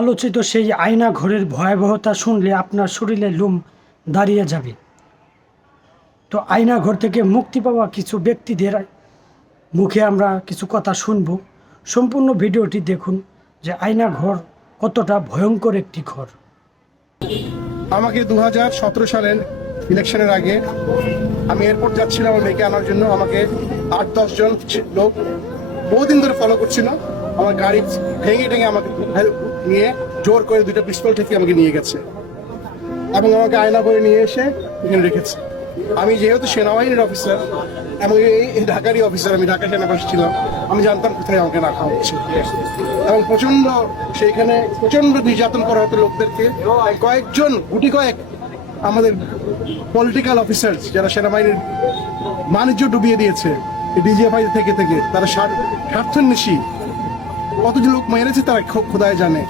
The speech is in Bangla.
আলোচিত সেই আয়না ঘরের ভয়াবহতা শুনলে আপনার শরীরে লোম দাঁড়িয়ে যাবে। তো আয়না ঘর থেকে মুক্তি পাওয়া কিছু ব্যক্তিদের মুখে আমরা কিছু কথা শুনব। সম্পূর্ণ ভিডিওটি দেখুন যে আয়না ঘর কতটা ভয়ঙ্কর একটি ঘর। আমাকে 2017 সালের ইলেকশনের আগে আমি এয়ারপোর্ট যাচ্ছিলাম আমার মেয়েকে আনার জন্য। আমাকে 8-10 জন লোক বহুদিন ধরে ফলো করছিল। আমার গাড়ি ভেঙে আমাকে নিয়ে জোর করে 2টা পিস্তল থেকে আমাকে নিয়ে গেছে এবং আমাকে আয়না করে নিয়ে এসে এখানে রেখেছে। আমি যেহেতু সেনাবাহিনীর অফিসার এবং এই ঢাকারই অফিসার, আমি ঢাকা সেনাবাহিনী ছিলাম, আমি জানতাম কোথায় আমাকে রাখা হচ্ছে এবং সেইখানে প্রচন্ড নির্যাতন করা হতো লোকদেরকে। কয়েকজন গুটি কয়েক আমাদের পলিটিক্যাল অফিসার যারা সেনাবাহিনীর বাণিজ্য ডুবিয়ে দিয়েছে ডিজিএফআই থেকে তারা স্বার্থান্বেষী কত যে লোক মেরেছে তারা খোদায় জানে।